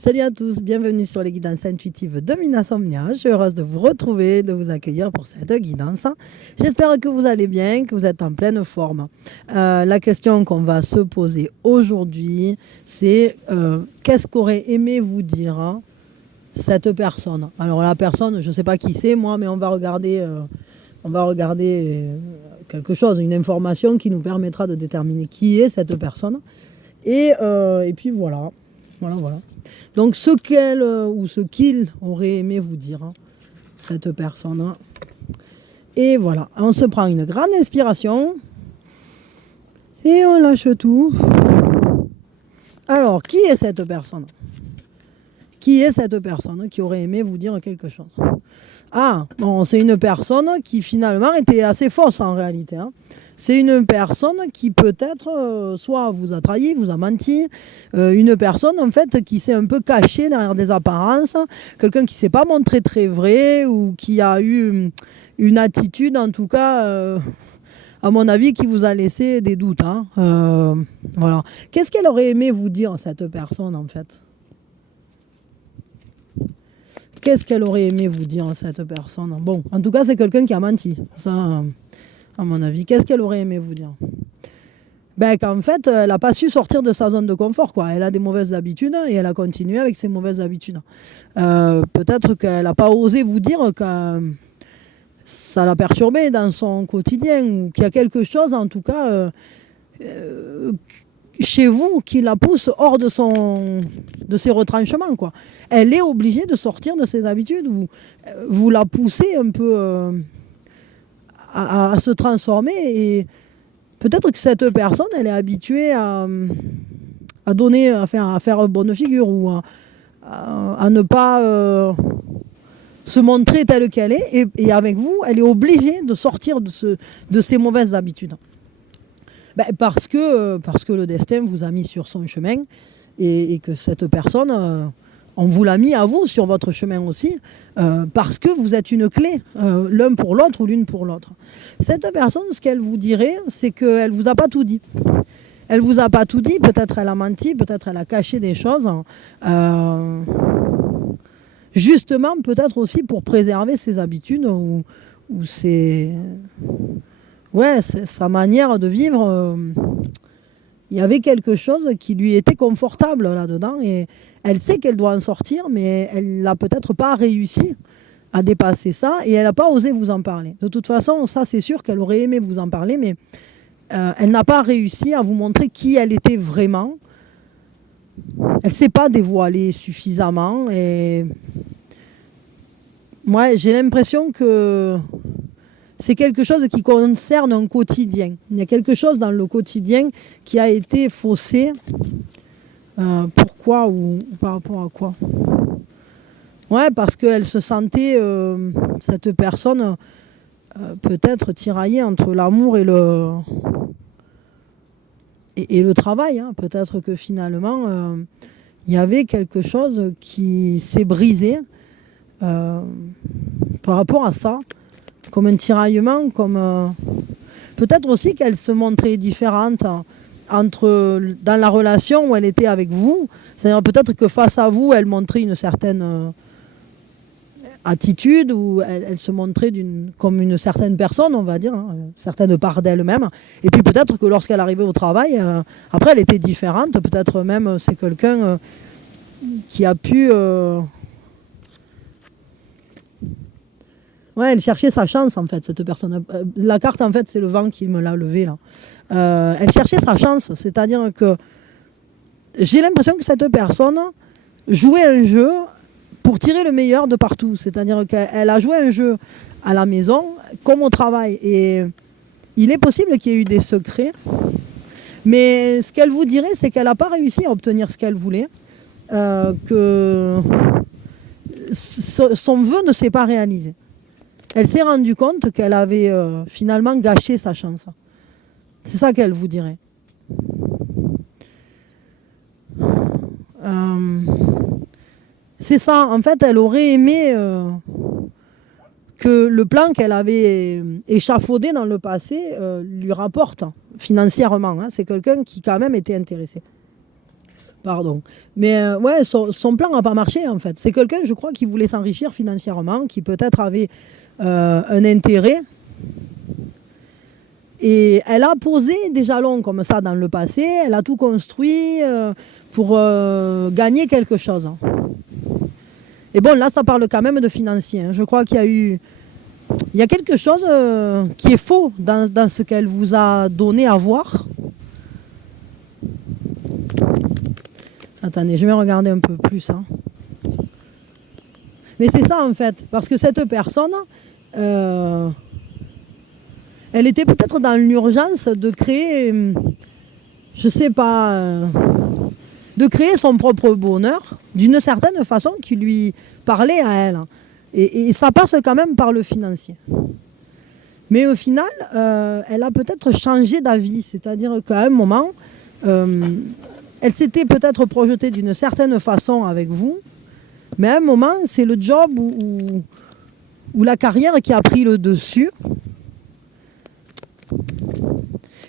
Salut à tous, bienvenue sur les guidances intuitives de Minasomnia. Je suis heureuse de vous retrouver, de vous accueillir pour cette guidance. J'espère que vous allez bien, que vous êtes en pleine forme. La question qu'on va se poser aujourd'hui, c'est qu'est-ce qu'aurait aimé vous dire cette personne? Alors la personne, je ne sais pas qui c'est moi, mais on va regarder quelque chose, une information qui nous permettra de déterminer qui est cette personne. Et puis voilà. Donc ce qu'elle ou ce qu'il aurait aimé vous dire, cette personne. Et voilà, on se prend une grande inspiration et on lâche tout. Alors, qui est cette personne? Qui est cette personne qui aurait aimé vous dire quelque chose? Ah, bon, c'est une personne qui finalement était assez fausse en réalité. C'est une personne qui peut-être soit vous a trahi, vous a menti, une personne en fait qui s'est un peu cachée derrière des apparences, quelqu'un qui ne s'est pas montré très vrai ou qui a eu une attitude en tout cas, à mon avis, qui vous a laissé des doutes. Voilà. Qu'est-ce qu'elle aurait aimé vous dire cette personne en fait? Qu'est-ce qu'elle aurait aimé vous dire cette personne? Bon, en tout cas c'est quelqu'un qui a menti. Ça, à mon avis. Qu'est-ce qu'elle aurait aimé vous dire? Qu'en fait, elle n'a pas su sortir de sa zone de confort, quoi. Elle a des mauvaises habitudes et elle a continué avec ses mauvaises habitudes. Peut-être qu'elle n'a pas osé vous dire que ça l'a perturbée dans son quotidien ou qu'il y a quelque chose, en tout cas, chez vous qui la pousse hors de ses retranchements, quoi. Elle est obligée de sortir de ses habitudes ou vous la poussez un peu à se transformer et peut-être que cette personne elle est habituée à donner, à faire bonne figure ou à ne pas se montrer telle qu'elle est et avec vous elle est obligée de sortir de ses mauvaises habitudes parce que le destin vous a mis sur son chemin et que cette personne on vous l'a mis à vous sur votre chemin aussi, parce que vous êtes une clé, l'un pour l'autre ou l'une pour l'autre. Cette personne, ce qu'elle vous dirait, c'est qu'elle ne vous a pas tout dit. Elle ne vous a pas tout dit, peut-être elle a menti, peut-être elle a caché des choses. Justement, peut-être aussi pour préserver ses habitudes ou sa manière de vivre. Il y avait quelque chose qui lui était confortable là-dedans et elle sait qu'elle doit en sortir, mais elle n'a peut-être pas réussi à dépasser ça et elle n'a pas osé vous en parler. De toute façon, ça c'est sûr qu'elle aurait aimé vous en parler, mais elle n'a pas réussi à vous montrer qui elle était vraiment. Elle ne s'est pas dévoilée suffisamment et moi j'ai l'impression que c'est quelque chose qui concerne un quotidien. Il y a quelque chose dans le quotidien qui a été faussé. Pourquoi ou par rapport à quoi? Ouais, parce qu'elle se sentait, cette personne, peut-être tiraillée entre l'amour et le travail. Peut-être que finalement, il y avait quelque chose qui s'est brisé par rapport à ça. Comme un tiraillement, comme peut-être aussi qu'elle se montrait différente dans la relation où elle était avec vous. C'est-à-dire peut-être que face à vous, elle montrait une certaine attitude ou elle se montrait comme une certaine personne, on va dire, une certaine part d'elle-même. Et puis peut-être que lorsqu'elle arrivait au travail, après elle était différente. Peut-être même c'est quelqu'un qui a pu... Ouais, elle cherchait sa chance en fait, cette personne. La carte en fait, c'est le vent qui me l'a levée là. Elle cherchait sa chance, c'est-à-dire que j'ai l'impression que cette personne jouait un jeu pour tirer le meilleur de partout. C'est-à-dire qu'elle a joué un jeu à la maison comme au travail. Et il est possible qu'il y ait eu des secrets. Mais ce qu'elle vous dirait, c'est qu'elle n'a pas réussi à obtenir ce qu'elle voulait. Que son vœu ne s'est pas réalisé. Elle s'est rendue compte qu'elle avait finalement gâché sa chance. C'est ça qu'elle vous dirait. C'est ça. En fait, elle aurait aimé que le plan qu'elle avait échafaudé dans le passé lui rapporte financièrement. C'est quelqu'un qui quand même était intéressé. Pardon. Mais ouais, son plan n'a pas marché en fait. C'est quelqu'un, je crois, qui voulait s'enrichir financièrement, qui peut-être avait un intérêt. Et elle a posé des jalons comme ça dans le passé. Elle a tout construit pour gagner quelque chose. Et bon, là, ça parle quand même de financier. Je crois il y a quelque chose qui est faux dans ce qu'elle vous a donné à voir. Attendez, je vais regarder un peu plus. Mais c'est ça en fait, parce que cette personne, elle était peut-être dans l'urgence de créer, je sais pas, de créer son propre bonheur d'une certaine façon qui lui parlait à elle. Et ça passe quand même par le financier. Mais au final, elle a peut-être changé d'avis, c'est-à-dire qu'à un moment, elle s'était peut-être projetée d'une certaine façon avec vous, mais à un moment, c'est le job ou la carrière qui a pris le dessus.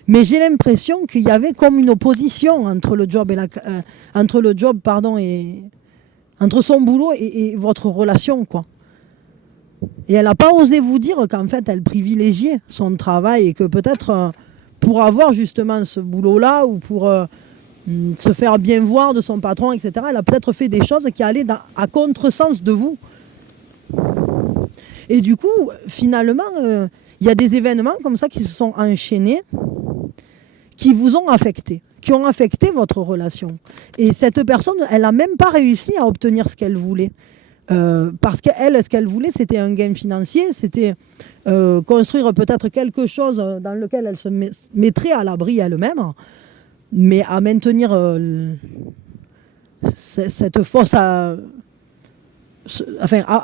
Mais j'ai l'impression qu'il y avait comme une opposition entre le job et entre son boulot et votre relation, quoi. Et elle n'a pas osé vous dire qu'en fait, elle privilégiait son travail et que peut-être pour avoir justement ce boulot-là ou pour se faire bien voir de son patron, etc., elle a peut-être fait des choses qui allaient à contresens de vous. Et du coup, finalement, il y a des événements comme ça qui se sont enchaînés, qui vous ont affecté, qui ont affecté votre relation. Et cette personne, elle n'a même pas réussi à obtenir ce qu'elle voulait. Parce qu'elle, ce qu'elle voulait, c'était un gain financier, c'était construire peut-être quelque chose dans lequel elle se mettrait à l'abri elle-même, mais à maintenir cette force à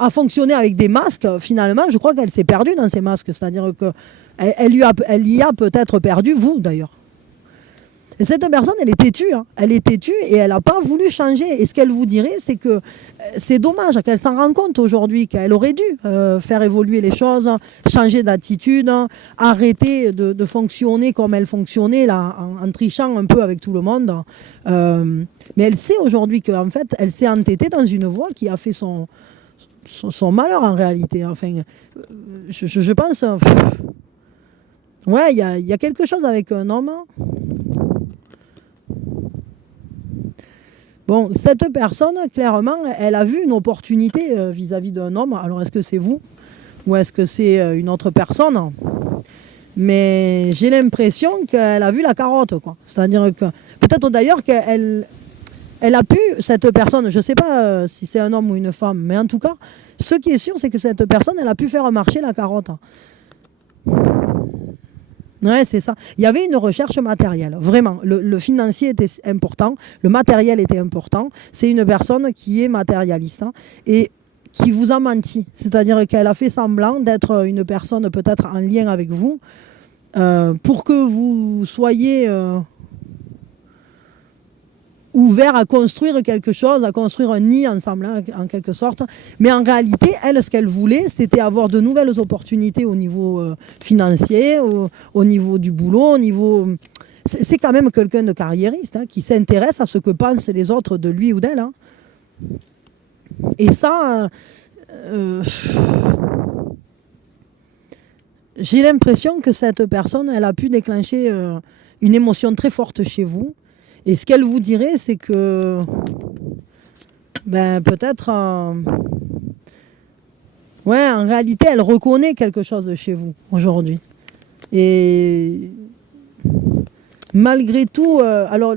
fonctionner avec des masques. Finalement, je crois qu'elle s'est perdue dans ces masques, c'est-à-dire qu'elle y a peut-être perdu, vous d'ailleurs. Et cette personne, elle est têtue. Elle est têtue et elle n'a pas voulu changer. Et ce qu'elle vous dirait, c'est que c'est dommage qu'elle s'en rende compte aujourd'hui, qu'elle aurait dû faire évoluer les choses, changer d'attitude, arrêter de fonctionner comme elle fonctionnait, là, en trichant un peu avec tout le monde. Mais elle sait aujourd'hui qu'en fait, elle s'est entêtée dans une voie qui a fait son malheur en réalité. Enfin, je pense... ouais, il y a quelque chose avec un homme... Bon, cette personne, clairement, elle a vu une opportunité vis-à-vis d'un homme. Alors, est-ce que c'est vous ou est-ce que c'est une autre personne? Mais j'ai l'impression qu'elle a vu la carotte, quoi. C'est-à-dire que, peut-être d'ailleurs qu'elle a pu, cette personne, je ne sais pas si c'est un homme ou une femme, mais en tout cas, ce qui est sûr, c'est que cette personne, elle a pu faire marcher la carotte. Ouais, c'est ça. Il y avait une recherche matérielle, vraiment. Le financier était important, le matériel était important. C'est une personne qui est matérialiste et qui vous a menti. C'est-à-dire qu'elle a fait semblant d'être une personne peut-être en lien avec vous pour que vous soyez ouvert à construire quelque chose, à construire un nid ensemble, en quelque sorte. Mais en réalité, elle, ce qu'elle voulait, c'était avoir de nouvelles opportunités au niveau financier, au niveau du boulot, au niveau... C'est quand même quelqu'un de carriériste, qui s'intéresse à ce que pensent les autres de lui ou d'elle. Et ça... j'ai l'impression que cette personne, elle a pu déclencher une émotion très forte chez vous. Et ce qu'elle vous dirait, c'est que peut-être, ouais, en réalité, elle reconnaît quelque chose chez vous aujourd'hui. Et malgré tout, alors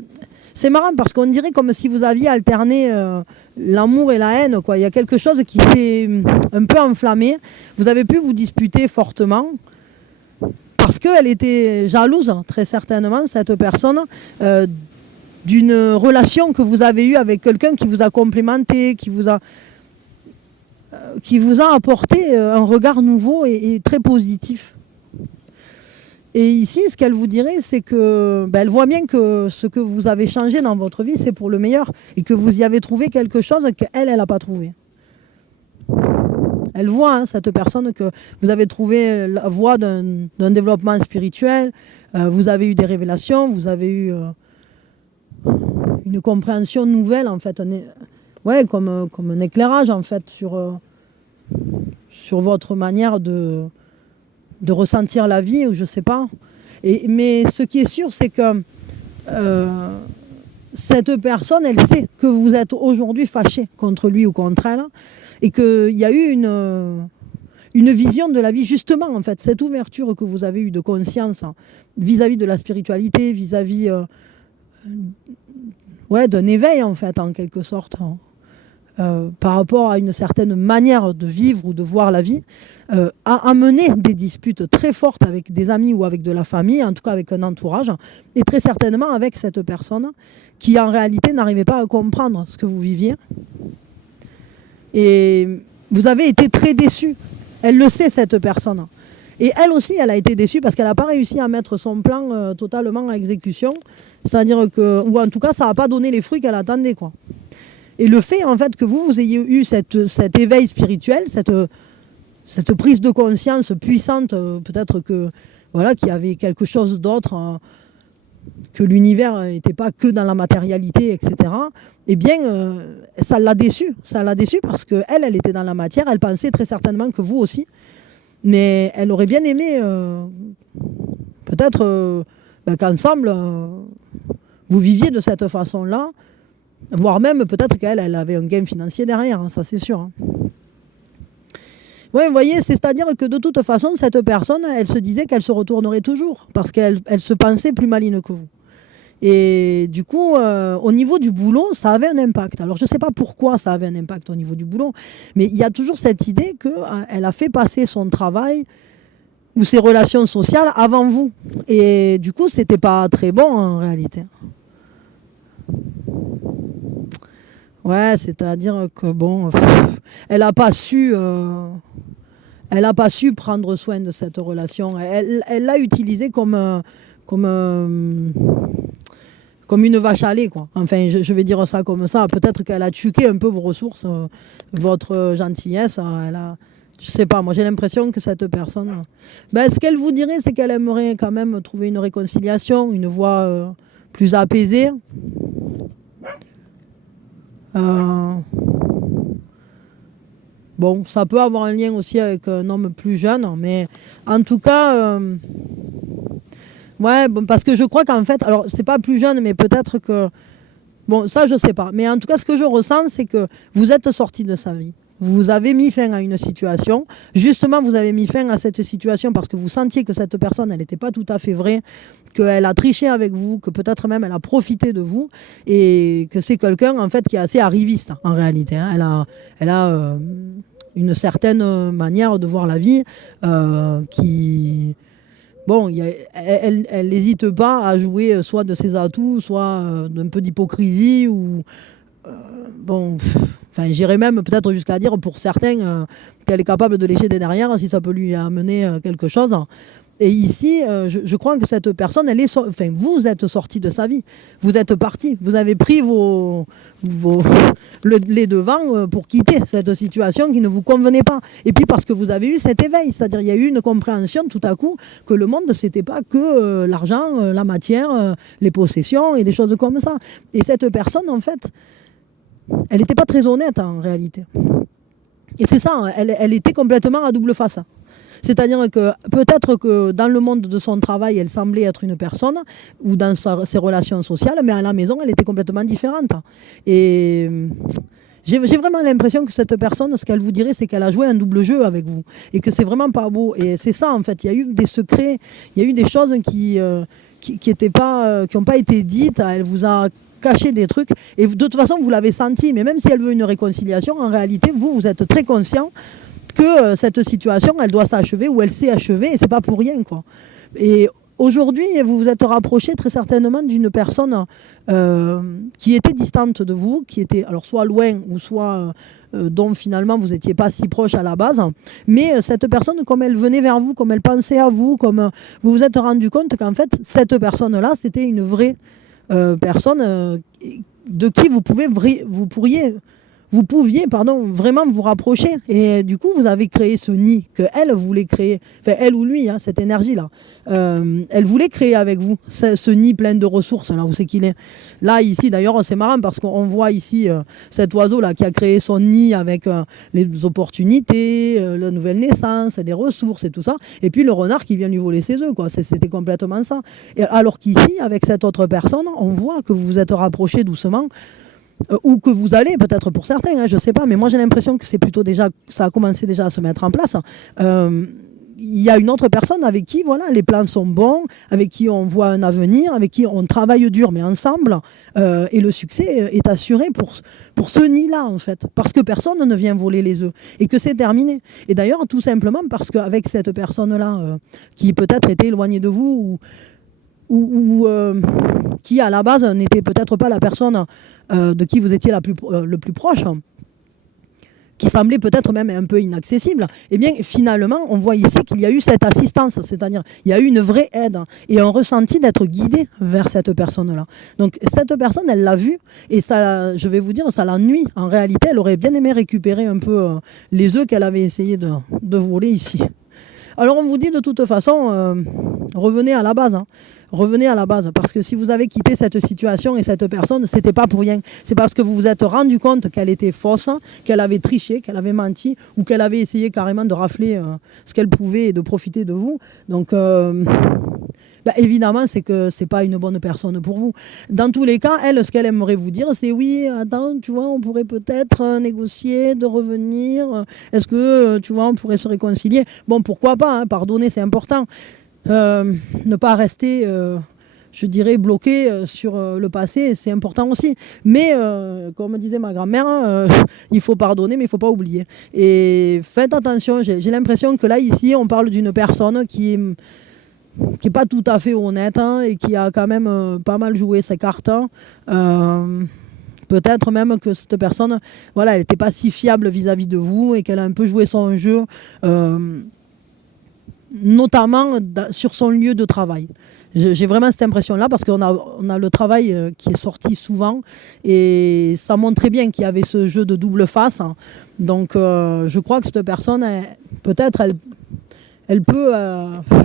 c'est marrant parce qu'on dirait comme si vous aviez alterné l'amour et la haine, quoi. Il y a quelque chose qui s'est un peu enflammé. Vous avez pu vous disputer fortement. Parce qu'elle était jalouse, très certainement, cette personne, d'une relation que vous avez eue avec quelqu'un qui vous a complémenté, qui vous a apporté un regard nouveau et très positif. Et ici, ce qu'elle vous dirait, c'est que elle voit bien que ce que vous avez changé dans votre vie, c'est pour le meilleur et que vous y avez trouvé quelque chose qu'elle n'a pas trouvé. Elle voit, cette personne, que vous avez trouvé la voie d'un développement spirituel, vous avez eu des révélations, vous avez eu une compréhension nouvelle, en fait. Ouais, comme un éclairage, en fait, sur votre manière de ressentir la vie, ou je sais pas. Mais ce qui est sûr, c'est que cette personne, elle sait que vous êtes aujourd'hui fâché contre lui ou contre elle, et qu'il y a eu une vision de la vie, justement, en fait, cette ouverture que vous avez eue de conscience vis-à-vis de la spiritualité, vis-à-vis d'un éveil, en fait, en quelque sorte, par rapport à une certaine manière de vivre ou de voir la vie, a amené des disputes très fortes avec des amis ou avec de la famille, en tout cas avec un entourage, et très certainement avec cette personne qui en réalité n'arrivait pas à comprendre ce que vous viviez. Et vous avez été très déçus. Elle le sait, cette personne. Et elle aussi, elle a été déçue parce qu'elle n'a pas réussi à mettre son plan totalement à exécution. C'est-à-dire que, ou en tout cas, ça n'a pas donné les fruits qu'elle attendait, quoi. Et le fait, en fait, que vous ayez eu cet éveil spirituel, cette prise de conscience puissante, peut-être que, voilà, qu'il y avait quelque chose d'autre, que l'univers n'était pas que dans la matérialité, etc. Eh bien, ça l'a déçue. Ça l'a déçue parce qu'elle était dans la matière. Elle pensait très certainement que vous aussi. Mais elle aurait bien aimé, peut-être, qu'ensemble, vous viviez de cette façon-là. Voire même, peut-être qu'elle avait un gain financier derrière, hein, ça c'est sûr. Hein. Oui, vous voyez, c'est-à-dire que de toute façon, cette personne, elle se disait qu'elle se retournerait toujours, parce qu'elle se pensait plus maligne que vous. Et du coup, au niveau du boulot, ça avait un impact. Alors, je ne sais pas pourquoi ça avait un impact au niveau du boulot, mais il y a toujours cette idée qu'elle a fait passer son travail ou ses relations sociales avant vous. Et du coup, ce n'était pas très bon en réalité. Ouais, c'est-à-dire que bon, elle n'a pas su prendre soin de cette relation. Elle l'a utilisée comme une vache à lait, quoi. Enfin, je vais dire ça comme ça. Peut-être qu'elle a tuqué un peu vos ressources, votre gentillesse. Je sais pas, moi j'ai l'impression que cette personne... ce qu'elle vous dirait, c'est qu'elle aimerait quand même trouver une réconciliation, une voie plus apaisée. Bon, ça peut avoir un lien aussi avec un homme plus jeune, mais en tout cas, ouais, bon, parce que je crois qu'en fait, alors c'est pas plus jeune, mais peut-être que, bon, ça je sais pas, mais en tout cas, ce que je ressens, c'est que vous êtes sorti de sa vie. Vous avez mis fin à une situation. Justement, vous avez mis fin à cette situation parce que vous sentiez que cette personne, elle n'était pas tout à fait vraie, qu'elle a triché avec vous, que peut-être même elle a profité de vous et que c'est quelqu'un, en fait, qui est assez arriviste, en réalité. Hein. Elle a une certaine manière de voir la vie qui... Bon, elle n'hésite pas à jouer soit de ses atouts, soit d'un peu d'hypocrisie ou... bon, enfin, j'irais même peut-être jusqu'à dire pour certains qu'elle est capable de lécher des derrière si ça peut lui amener quelque chose. Et ici, je crois que cette personne, vous êtes sorti de sa vie. Vous êtes parti. Vous avez pris les devants pour quitter cette situation qui ne vous convenait pas. Et puis parce que vous avez eu cet éveil. C'est-à-dire il y a eu une compréhension tout à coup que le monde, c'était pas que l'argent, la matière, les possessions et des choses comme ça. Et cette personne, en fait, elle n'était pas très honnête en réalité. Et c'est ça, elle était complètement à double face. C'est-à-dire que peut-être que dans le monde de son travail, elle semblait être une personne, ou dans ses relations sociales, mais à la maison, elle était complètement différente. Et j'ai vraiment l'impression que cette personne, ce qu'elle vous dirait, c'est qu'elle a joué un double jeu avec vous. Et que c'est vraiment pas beau. Et c'est ça, en fait. Il y a eu des secrets, il y a eu des choses qui n'ont pas été dites. Elle vous a caché des trucs. Et de toute façon, vous l'avez senti. Mais même si elle veut une réconciliation, en réalité, vous êtes très conscient que cette situation, elle doit s'achever ou elle s'est achevée et c'est pas pour rien, quoi. Et aujourd'hui, vous vous êtes rapproché très certainement d'une personne qui était distante de vous, qui était alors soit loin ou soit dont finalement vous n'étiez pas si proche à la base. Mais cette personne, comme elle venait vers vous, comme elle pensait à vous, comme vous vous êtes rendu compte qu'en fait, cette personne-là, c'était une vraie personne de qui vous pourriez vous pouviez, vraiment vous rapprocher. Et du coup, vous avez créé ce nid qu'elle voulait créer, enfin elle ou lui, hein, cette énergie-là. Elle voulait créer avec vous ce nid plein de ressources, là où c'est qu'il est. Là, ici, d'ailleurs, c'est marrant parce qu'on voit ici cet oiseau-là qui a créé son nid avec les opportunités, la nouvelle naissance, les ressources et tout ça. Et puis le renard qui vient lui voler ses œufs, quoi. C'était complètement ça. Et alors qu'ici, avec cette autre personne, on voit que vous vous êtes rapprochés doucement. Ou que vous allez, peut-être pour certains, hein, je ne sais pas, mais moi j'ai l'impression que c'est plutôt déjà, ça a commencé déjà à se mettre en place. Il y a une autre personne avec qui voilà, les plans sont bons, avec qui on voit un avenir, avec qui on travaille dur mais ensemble, et le succès est assuré pour ce nid-là en fait, parce que personne ne vient voler les œufs et que c'est terminé. Et d'ailleurs tout simplement parce qu'avec cette personne-là qui peut-être était éloignée de vous ou qui à la base n'était peut-être pas la personne de qui vous étiez le plus proche, qui semblait peut-être même un peu inaccessible, eh bien finalement on voit ici qu'il y a eu cette assistance, c'est-à-dire il y a eu une vraie aide et un ressenti d'être guidé vers cette personne-là. Donc cette personne, elle l'a vu et ça, je vais vous dire, ça l'ennuie. En réalité, elle aurait bien aimé récupérer un peu les œufs qu'elle avait essayé de voler ici. Alors on vous dit de toute façon, revenez à la base. Revenez à la base, parce que si vous avez quitté cette situation et cette personne, c'était pas pour rien. C'est parce que vous vous êtes rendu compte qu'elle était fausse, qu'elle avait triché, qu'elle avait menti, ou qu'elle avait essayé carrément de rafler ce qu'elle pouvait et de profiter de vous. Donc, évidemment, c'est que c'est pas une bonne personne pour vous. Dans tous les cas, elle, ce qu'elle aimerait vous dire, c'est oui, attends, tu vois, on pourrait peut-être négocier, de revenir. Est-ce que, tu vois, on pourrait se réconcilier? Bon, pourquoi pas, hein, pardonner, c'est important. Ne pas rester, je dirais, bloqué sur le passé, c'est important aussi. Mais, comme disait ma grand-mère, il faut pardonner, mais il ne faut pas oublier. Et faites attention, j'ai l'impression que là, ici, on parle d'une personne qui est pas tout à fait honnête et qui a quand même pas mal joué ses cartes. Peut-être même que cette personne, voilà, elle n'était pas si fiable vis-à-vis de vous et qu'elle a un peu joué son jeu. Notamment sur son lieu de travail. J'ai vraiment cette impression-là parce qu'on a le travail qui est sorti souvent et ça montrait bien qu'il y avait ce jeu de double face. Donc je crois que cette personne, peut-être, elle peut,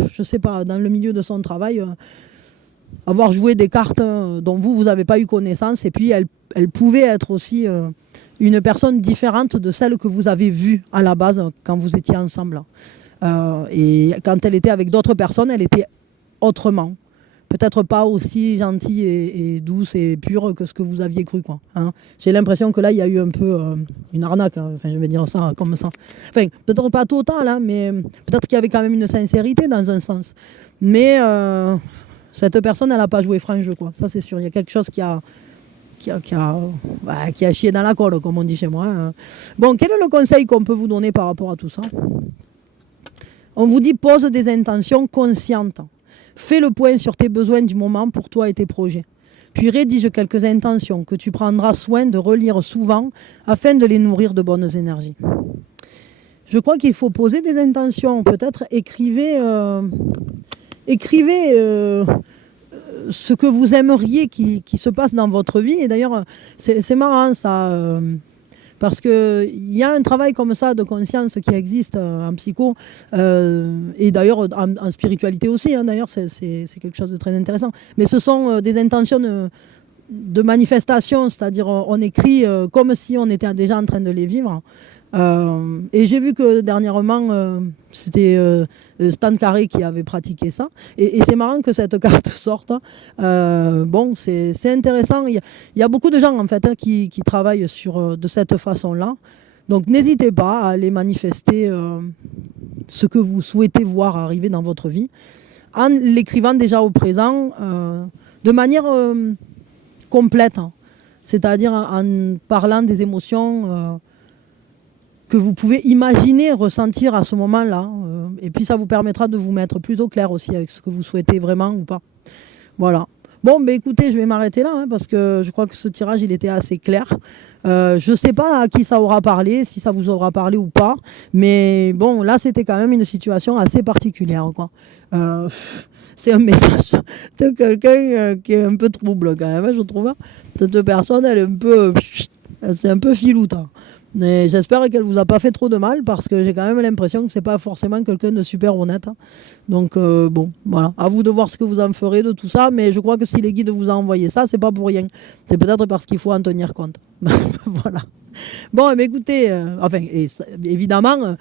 je ne sais pas, dans le milieu de son travail, avoir joué des cartes dont vous n'avez pas eu connaissance et puis elle pouvait être aussi une personne différente de celle que vous avez vue à la base quand vous étiez ensemble. Et quand elle était avec d'autres personnes, elle était autrement. Peut-être pas aussi gentille et douce et pure que ce que vous aviez cru, quoi. J'ai l'impression que là, il y a eu un peu une arnaque. Enfin, je vais dire ça comme ça. Enfin, peut-être pas totale, mais peut-être qu'il y avait quand même une sincérité dans un sens. Mais cette personne, elle n'a pas joué franc jeu, quoi. Ça, c'est sûr. Il y a quelque chose qui a chié dans la colle, comme on dit chez moi. Bon, quel est le conseil qu'on peut vous donner par rapport à tout ça ? On vous dit pose des intentions conscientes. Fais le point sur tes besoins du moment pour toi et tes projets. Puis rédige quelques intentions que tu prendras soin de relire souvent afin de les nourrir de bonnes énergies. Je crois qu'il faut poser des intentions. Peut-être écrivez ce que vous aimeriez qui se passe dans votre vie. Et d'ailleurs, c'est marrant ça. Parce qu'il y a un travail comme ça de conscience qui existe en psycho et d'ailleurs en spiritualité aussi. D'ailleurs, c'est quelque chose de très intéressant. Mais ce sont des intentions de manifestation, c'est-à-dire on écrit comme si on était déjà en train de les vivre. Et j'ai vu que dernièrement, c'était Stan Carré qui avait pratiqué ça. Et c'est marrant que cette carte sorte. Bon, c'est intéressant. Il y a beaucoup de gens en fait qui travaillent de cette façon-là. Donc n'hésitez pas à aller manifester ce que vous souhaitez voir arriver dans votre vie en l'écrivant déjà au présent de manière complète. C'est-à-dire en parlant des émotions que vous pouvez imaginer, ressentir à ce moment-là. Et puis ça vous permettra de vous mettre plus au clair aussi avec ce que vous souhaitez vraiment ou pas. Voilà. Bon, écoutez, je vais m'arrêter là parce que je crois que ce tirage, il était assez clair. Je ne sais pas à qui ça aura parlé, si ça vous aura parlé ou pas. Mais bon, là, c'était quand même une situation assez particulière, quoi. C'est un message de quelqu'un qui est un peu trouble quand même, je trouve. Cette personne, elle est un peu... C'est un peu filoute, hein. Mais j'espère qu'elle vous a pas fait trop de mal parce que j'ai quand même l'impression que c'est pas forcément quelqu'un de super honnête, hein. Donc bon, voilà, à vous de voir ce que vous en ferez de tout ça. Mais je crois que si les guides vous ont envoyé ça, c'est pas pour rien. C'est peut-être parce qu'il faut en tenir compte. Voilà. Bon, mais écoutez, évidemment,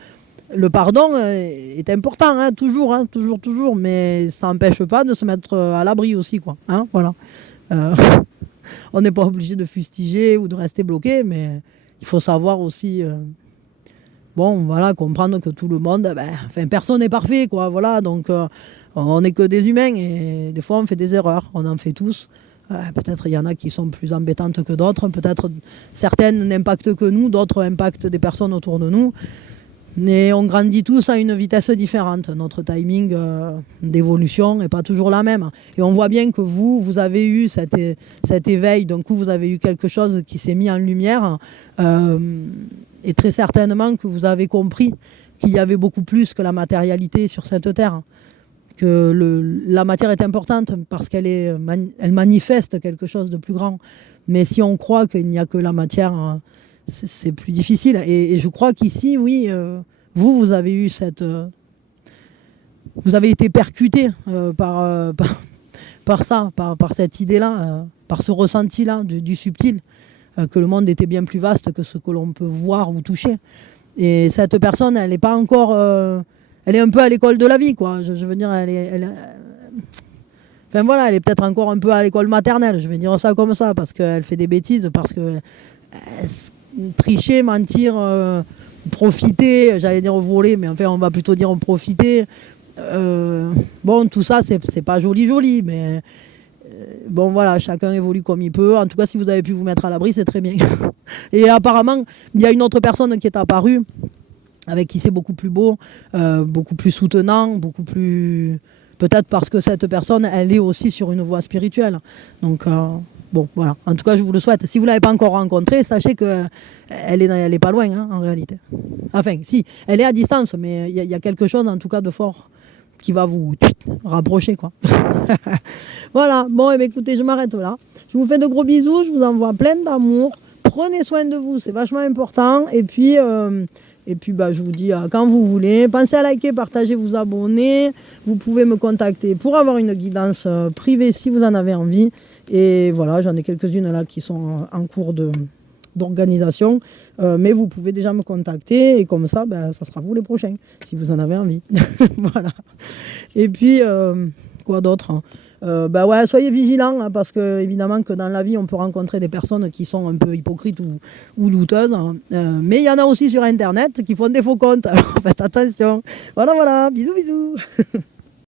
le pardon est important, hein, toujours. Mais ça n'empêche pas de se mettre à l'abri aussi, quoi. Hein, voilà. Euh, on n'est pas obligé de fustiger ou de rester bloqué, mais il faut savoir aussi, comprendre que tout le monde, personne n'est parfait, quoi. Voilà, donc on n'est que des humains et des fois on fait des erreurs, on en fait tous. Peut-être il y en a qui sont plus embêtantes que d'autres, peut-être certaines n'impactent que nous, d'autres impactent des personnes autour de nous. Mais on grandit tous à une vitesse différente. Notre timing d'évolution n'est pas toujours la même. Et on voit bien que vous avez eu cet éveil. D'un coup, vous avez eu quelque chose qui s'est mis en lumière. Et très certainement que vous avez compris qu'il y avait beaucoup plus que la matérialité sur cette terre. Que la matière est importante parce qu'elle manifeste quelque chose de plus grand. Mais si on croit qu'il n'y a que la matière, c'est plus difficile. Et je crois qu'ici, oui, vous avez eu vous avez été percuté par ça, par cette idée-là, par ce ressenti-là du subtil, que le monde était bien plus vaste que ce que l'on peut voir ou toucher. Et cette personne, elle n'est pas encore... elle est un peu à l'école de la vie, quoi. Je veux dire, elle est peut-être encore un peu à l'école maternelle, je vais dire ça comme ça, parce qu'elle fait des bêtises, parce que tricher, mentir, profiter, j'allais dire voler, mais enfin on va plutôt dire profiter. Tout ça, c'est pas joli, mais voilà, chacun évolue comme il peut. En tout cas, si vous avez pu vous mettre à l'abri, c'est très bien. Et apparemment, il y a une autre personne qui est apparue, avec qui c'est beaucoup plus beau, beaucoup plus soutenant, beaucoup plus... Peut-être parce que cette personne, elle est aussi sur une voie spirituelle. Donc, voilà. En tout cas, je vous le souhaite. Si vous ne l'avez pas encore rencontrée, sachez qu'elle est pas loin, hein, en réalité. Enfin, si, elle est à distance, mais il y a quelque chose, en tout cas, de fort qui va vous rapprocher, quoi. Voilà. Bon, écoutez, je m'arrête là. Je vous fais de gros bisous. Je vous envoie plein d'amour. Prenez soin de vous, c'est vachement important. Et puis, je vous dis quand vous voulez. Pensez à liker, partager, vous abonner. Vous pouvez me contacter pour avoir une guidance privée si vous en avez envie. Et voilà, j'en ai quelques-unes là qui sont en cours d'organisation. Mais vous pouvez déjà me contacter. Et comme ça, ça sera vous les prochains, si vous en avez envie. Voilà. Et puis, quoi d'autre, hein. Soyez vigilants, hein, parce que évidemment que dans la vie on peut rencontrer des personnes qui sont un peu hypocrites ou douteuses, hein. Mais il y en a aussi sur internet qui font des faux comptes, alors faites attention. Voilà, bisous.